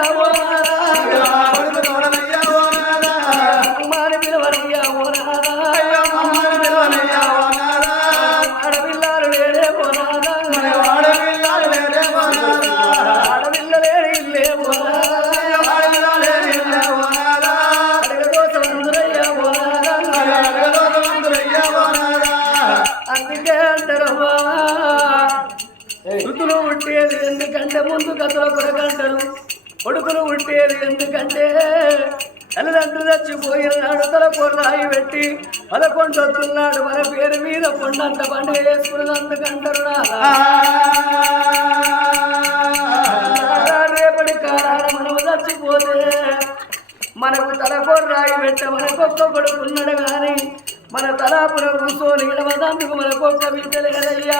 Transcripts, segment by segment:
ఆడపిల్లలు కొడుకులు పుట్టేది ఎందుకంటే తల్లిదండ్రులు చచ్చిపోయిన నాడు తల కొర్రాయి పెట్టి పదకొండు వస్తున్నాడు మన పేరు మీద కొండంత పండుగ చేసుకున్నది అందుకంటారు నాదా. రేపటి కాలాన మనము చచ్చిపోతే మనకు తలకొర్రాయి పెట్ట మనకొక్క కొడుకున్నాడు గాని మన తలాపుర కూర్చొని ఇడవదందుకు మనకొక్క బిడ్డలు కదయ్యా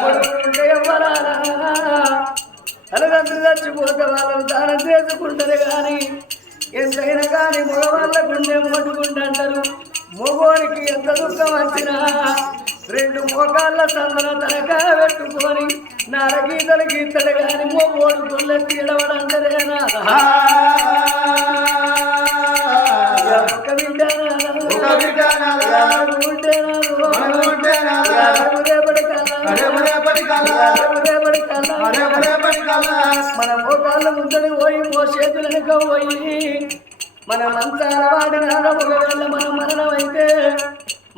కొడుకుంటే ఎవ్వరాలా తల్లిదండ్రులు చచ్చిపోతే వాళ్ళని దానం చేసుకుంటారు కానీ ఎంతైనా కానీ మగవాళ్ళ గుండె మొట్టుకుంటారు మగోనికి ఎంత దుఃఖం వచ్చినా రెండు మోకాళ్ళ సందన తనకా పెట్టుకొని నరగీతలు గీతలు కానీ మోగోడు కొల్లెత్తి ఎడవడంటారేనా ఒక్క బిడ్డ కల్లా రేపటి కల్లా మన మోకాళ్ళ ముందడి పోయి మో చేతులనుక పోయి మన మంచాల వాడిన ఒకవేళ మన మరణం అయితే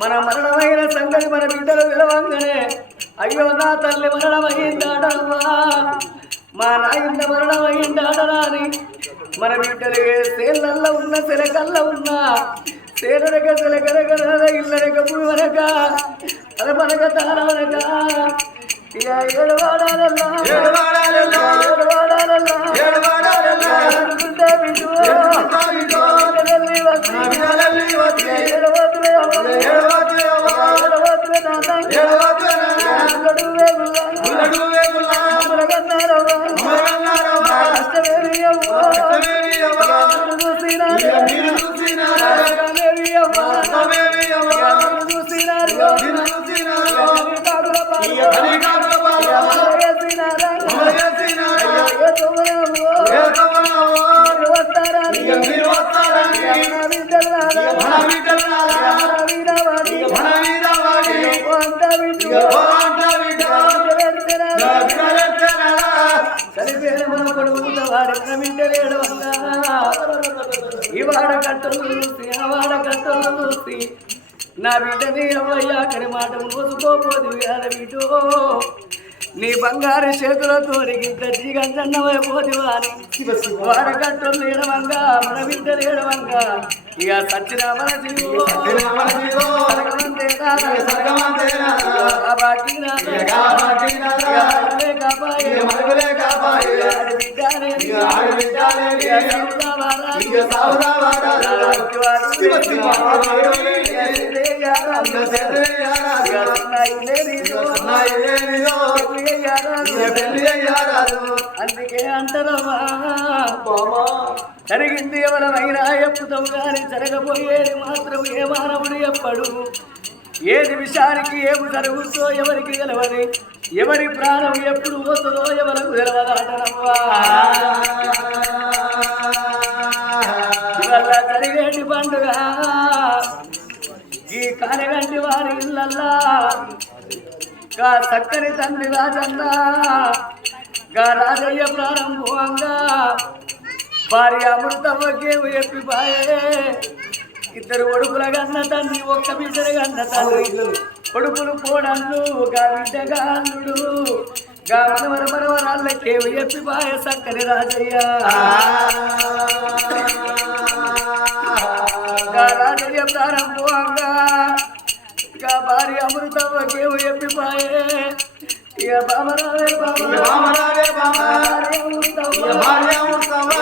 మన మరణమైన సంగతి మన బిడ్డలు విలవంగానే అయ్యో నా తల్లి మరణమైందాడమ్మా మా నాయన మరణమైందాడరా అని మన బిడ్డలు సేళ్ళల్లో ఉన్న సెలకల్లో ఉన్న సేననక సెలకనక ఇల్లరక పువ్వనక తలపనక తానవనక ఇక ఏడవాడాలల్లా ఏడవాడాలల్లా ఏడవాడాలల్లా ఇవాడ కట్టలు చూసి ఆవాడ కట్టలు చూసి నా బిడ్డని అవ్వయ్యాకని మాట మోసుకోపోదు వేల బిడ్డో నీ బంగారు చేతులతో ఇంత జీగంజన్నమైపోదు అని వాడకట్టలు ఏడవంగా మన బిడ్డలు ఏడవంగా ఇక సచ్చిన మన జీవో సరగమంతేనా? కాబట్టి నా ఇక మరుగులే కాపాయే. ఇక అందుకే అంటారమ్మా జరిగింది ఎవరమైనా ఎప్పుతాం కానీ జరగబోయేది మాత్రం ఏ మానవుడు ఎప్పడు. ఏది విషయానికి ఏమి జరుగుతో ఎవరికి గెలవని ఎవరి ప్రాణం ఎప్పుడు పోతుందో ఎవరికి తెలవదాటనమ్మా ఇవాళ జరిగేటి పండుగ. ఈ కానగంటి వారి ఇళ్ళల్లా గా చక్కని తండ్రి రాజన్న గా రాజయ్య ప్రారంభంగా భార్య అమృతమ్మకేమో చెప్పిపాయే ఇద్దరు కొడుకుల కన్న తండ్రి ఒక్క బిడ్డల కన్న తండ్రి కొడుకులు కోడళ్ళు గా బిడ్డగా అల్లుడు గా మనవర మనవరాళ్ళకేమో చెప్పిపాయే చక్కని రాజయ్య. గా రాజయ్య ప్రారంభంగా ఇక భార్య అమృతమ్మకేమో చెప్పిపాయే ఇక బామరావే బామ బామరావే బామ. భార్య అమృతమ్మ.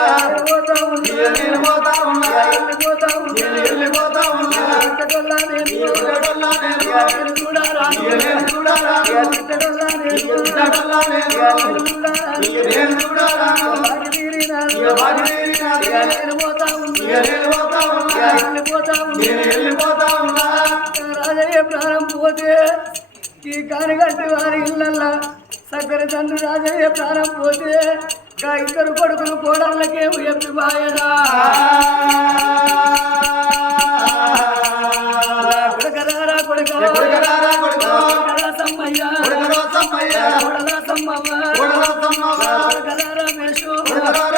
పోతా ఉంది. రాజయ్య ప్రాణం పోతే ఈ కానిగంటి వారి ఇళ్ళల్లా సక్కర తండ్రి రాజయ్య ప్రాణం పోతే గా ఇద్దరు కొడుకులు బాయరా కొడుకరారా కొడుకరారా కొడుకరా సమ్మయ్య కొడుకరా సమ్మయ్య. కొడుకరారా మేషు కొడుకరారా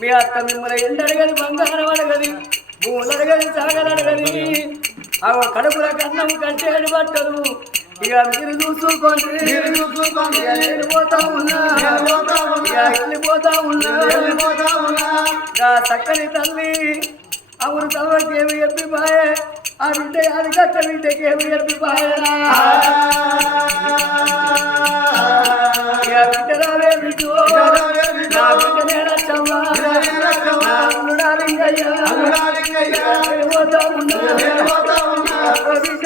మీ అత్త మిమ్మల్ని ఎండడగది బంగారం అడగది భూములు అడగది సాగలు అడగది ఆ కడుపుల కన్నం కట్టేది బట్టలు ఇక మీరు చూసుకోండి. మీరు చూసుకోండి. ఇక నేను పోతా ఉన్నా. ఉన్నా. వెళ్ళిపోతా ఉన్నా. వెళ్ళిపోతా చక్కని తల్లి అమృతమ్మకేమి చెప్పి పాయే ఆ బిడ్డ అది కట్ట బిడ్డకేమి చెప్పి పాయనా ఇక బిడ్డ. రావే బిడ్డు అల్లుడాలింగయ్య. అల్లుడాలింగయ్య.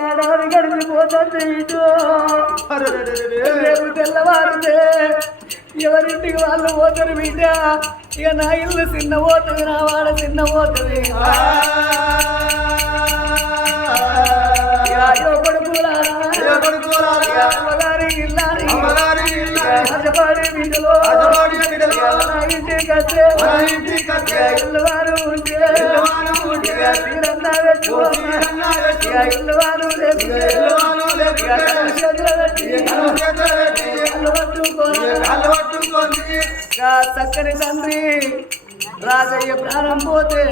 ఏడాది గడిచిపోతుంది ఇటు అరెరెరెరెరె. రేపు తెల్లవారితే ఎవరింటికి వాళ్ళు పోతారు బిడ్డ? ఇక నా ఇల్లు చిన్న పోతుంది నా వాడ చిన్న పోతుంది. బిడ్డలో. ఇక ఇల్లువారు ఉంటే చక్కని తండ్రి రాజయ్య ప్రాణం పోతే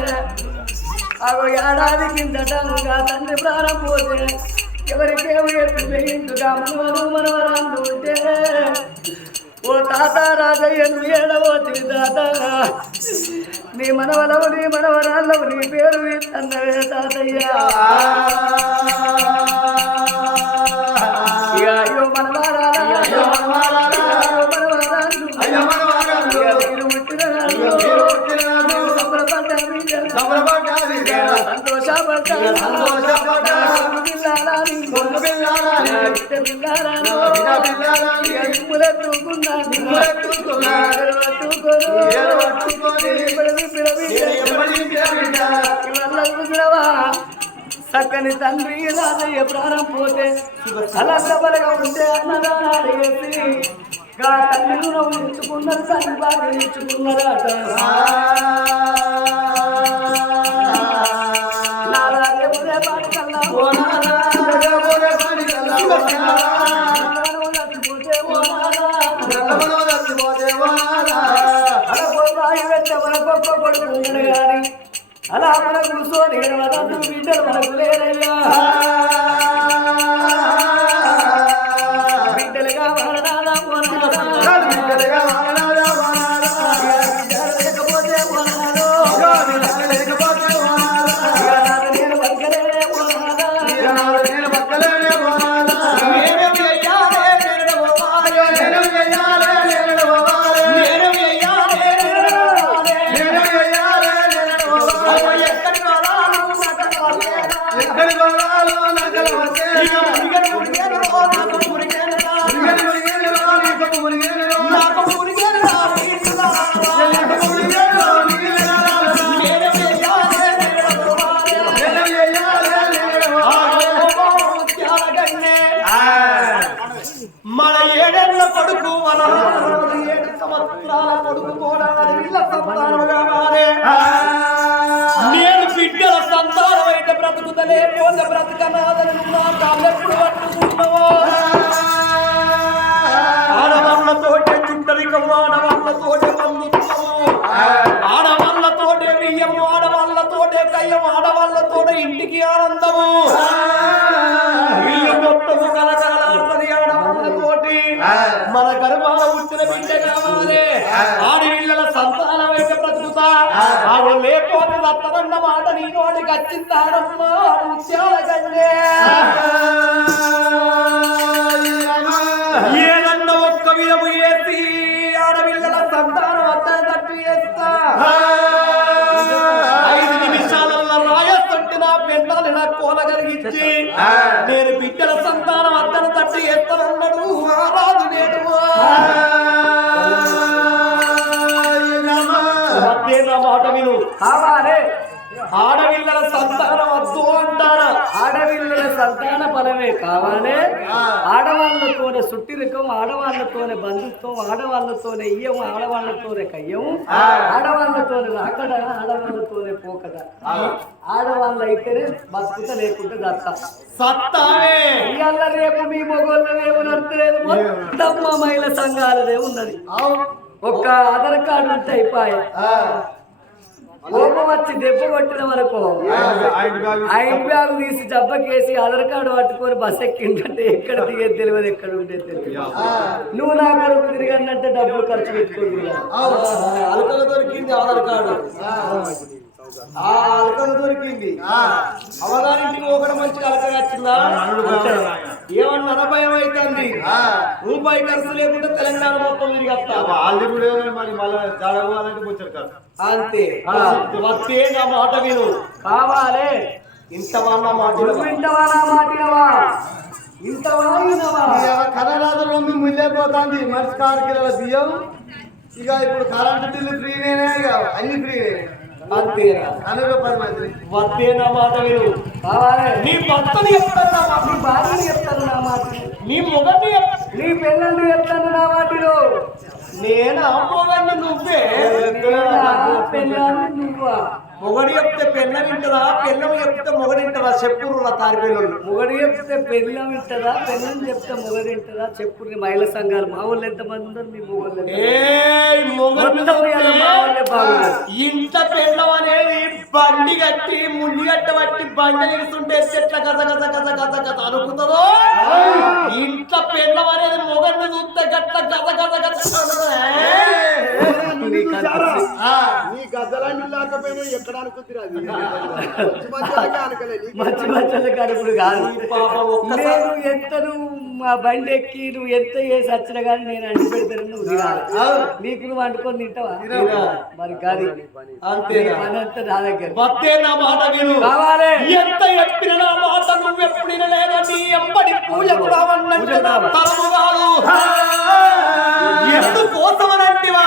అగో ఏడాది కిందటంగా తండ్రి ప్రాణం పోతే ఎవరికేమి మనవరు మనవరాలు ఉంటే ఓ తాత రాజయ్య నువ్వు ఏడవోతివి తాత. నీ మనవలవు నీ మనవరాళ్ళవు నీ పేరు అన్నవే తాతయ్యా. చూసినవా? చక్కని తండ్రి రాజయ్య ప్రాణం పోతే అలా సబలగా ఉంటే అన్నదానాలు వేసి గా తల్లి రుణం తల్లి బాగా ఇచ్చుకున్నారట మన కూర్చొని వదలు బిడ్డలు మనకు లేదయ్యా ఏడేళ్ళ కొడుకు కొడుకు నేను బిడ్డల సంతానం అయితే బ్రతుకుతలే పోల బ్రతకనాదని నా కాళ్ళెప్పుడు పట్టుకున్నావా ఆడవాళ్ళతోటే చుట్టరికం ఆడవాళ్ళతోటే ఆడవాళ్ళతోటే ఆడవాళ్ళతోటే కయ్యం ఆడవాళ్ళతోటే ఇంటికి ఆనందము. మన గర్భాల పుట్టిన బిడ్డ కావాలి. ఆడపిల్లల సంతానం అయితే బ్రతుకుతా. ఆవిడ లేకపోతే దత్తదన్న మాట నీ నోటికి వచ్చిందాడమ్మా ముత్యాల కండే ఏదన్నా ఒక్క విధము వేసి ఆడపిల్లల సంతానం అంతా తట్టు వేస్తా ఐదు నిమిషాలలో రాయస్తుంటే నా పెండాలి నా నేను బిడ్డల సంతానం అద్దను తట్టు వేస్తానన్నాడు ఆ సంతాన బలమే కావాలి. ఆడవాళ్ళతోనే సుట్టిరికం ఆడవాళ్ళతోనే బంధుత్వం ఆడవాళ్ళతోనే ఇయ్యం ఆడవాళ్ళతోనే కయ్యం. ఆడవాళ్ళతోనే రాకడ ఆడవాళ్ళతోనే పోకడ. ఆడవాళ్ళు అయితేనే బతుకుత లేకుంటే దత్త. ఇవాళ రేపు మీ మొగోళ్ళని ఏమో నడతలేదు. మొత్తం మహిళ సంఘాలదే ఉన్నది. ఒక్క ఆధార్ కార్డు ఉంటే అయిపోయి. కోపం వచ్చి దెబ్బ కొట్టిన వరకు ఐదు బ్యాగ్ తీసి జబ్బకేసి ఆధార్ కార్డు పట్టుకొని బస్ ఎక్కిందంటే ఎక్కడ దిగేది తెలియదు ఎక్కడ ఉండేది తెలియదు. నువ్వు నా కొరకు తిరిగంటే డబ్బులు ఖర్చు పెట్టుకోదు అలకలు దొరికింది ఆధార్ కార్డు. ఆ అలకలు దొరికింది. అవగారింటికి ఒకటి మంచిగా అలక వచ్చిందా? ఏమన్నా అనభయం అవుతుంది రూపాయి ఖర్చు లేకుండా తెలంగాణ మొత్తం తిరిగి వస్తా. వాళ్ళు కూడా ఏమన్నా మరి మళ్ళీ చాలా పోవాలంటే వచ్చారు కాదు. అంతే. వస్తే నా మాట విను. కావాలి. ఇంత వాళ్ళ మాట విను. నువ్వు ఇంటవా నా మాటినవా ఇంతవా వినవా? కనరాజులో మేము వెళ్ళిపోతుంది మనిషి కారు కిలోల బియ్యం. ఇక ఇప్పుడు కరెంటు బిల్లు ఫ్రీనే ఇక అన్ని ఫ్రీనే అంతేనా అన్ని రూపాయలు మంది వస్తే నా మాట విను నీ భర్తని చెప్తాను నా మాట నీ భార్యని చెప్తాను నా మాటలు. నీ మొగని నీ పిల్లల్ని చెప్తాను నా మాటిలో. నేను అమ్మగారిని నువ్వే. పిల్లల్ని నువ్వా? మొగడి చెప్తే పెన్న వింటదా పెళ్ళం చెప్తే మొగడి వింటదా చెప్పు తారిపోయిన మొగడు చెప్తే పెళ్ళం వింటదా పెళ్ళం చెప్తే మొగడు వింటదా చెప్పు నీ మహిళా సంఘాలు మా వాళ్ళు ఎంతమంది ఉన్నారు మీ మొగలు ఏయ్ మొగడు మొత్తం ఇవాళ మా వాళ్ళే బాగున్నారు. ఇంత పెళ్ళం అనేది బండి కట్టి ముల్లి గట్ట పట్టి బండి ఎగుతుంటే చెట్ల కథ కథ కథ కథ కథ అనుకుంటుందో ఇంత పెళ్ళం అనేది మొగడిని చూస్తే గట్ల కథ కథ కథ నీ లేకపోయినా ఎక్కడ అనుకుంటురా మంచి మంచి కడుపుడు కాదు. నేను ఎంత నువ్వు మా బండి ఎక్కి నువ్వు ఎంత చేసి వచ్చినా కానీ నేను అంటి పెడతాను నువ్వు తినాలి. నీకు నువ్వు వండుకొని తింటావా? మరి కాదు. పని. అంతా నా దగ్గర. వస్తే నా మాట విను. కావాలి. ఎంత చెప్పిన నా మాట నువ్వు ఎప్పుడు లేదని ఎంబడి పూజ కూడా తరము కాదు ఎందుకోసమనంటివా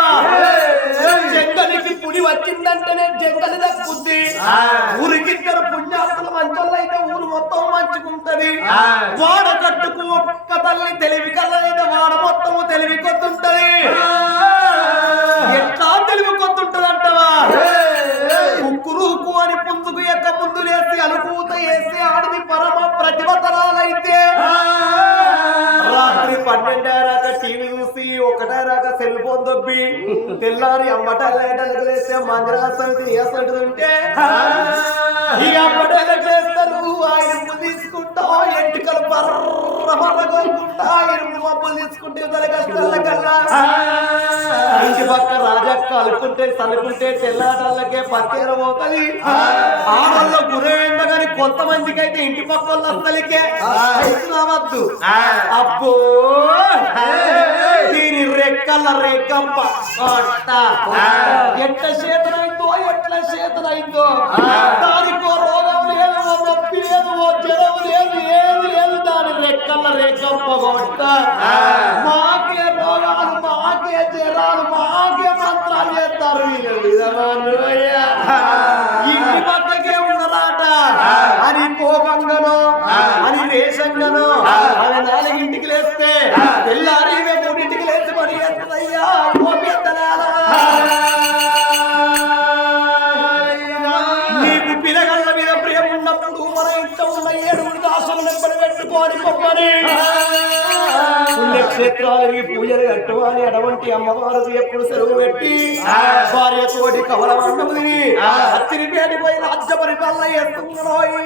మంచుకుంటది వాడ కట్టుకు ఒక్క తల్లి తెలివి కల్లైతే వాడ మొత్తము తెలివి కొత్తుంటది ఎట్లా తెలివి కొత్తుంటది అంటవా కుక్కురుకు అని పుంజుకు ఎక్క ముందు లేసి అలుకూత వేసి ఆడిది పరమ ప్రతిభతరాలైతే రాత్రి పన్నెండారాక టీవీ చూసి ఒకటారాక సెల్ ఫోన్ దొబ్బి తెల్లారి అమ్మటాలు లేస్తే వేసంటి ఉంటే ఈ మబ్బులు తీసుకుంటే కష్టాల కల్లా ఇంటి పక్క రాజక్క అలుకుంటే సలుకుంటే తెల్లాటల్లకే పత్తేర పోతుంది ఆడల్లో గురవేంద కానీ కొంతమందికి అయితే ఇంటి పక్క వాళ్ళు అసలుకే రావద్దు అబ్బో దీని రెక్కల రెక్కమ్మ ఎట్ల చేతనైందో ఎట్ల చేతనైందో. దానికో కొట్ట మాకే రోగాలు మాకే జ్వరాలు మాకే మంత్రాలు చేస్తారు వీళ్ళు. ఇంటి పక్కకే ఉన్నరాట. అని కోపంగానో పుణ్యక్షేత్రాలకి పూజలు కట్టువాని అటువంటి అమ్మవారు ఎప్పుడు సెలవు పెట్టి భార్య తోటి కవల మండలి అత్తిరిపేటి పోయి రాజ్య పరిపాలన చేస్తున్నాడు.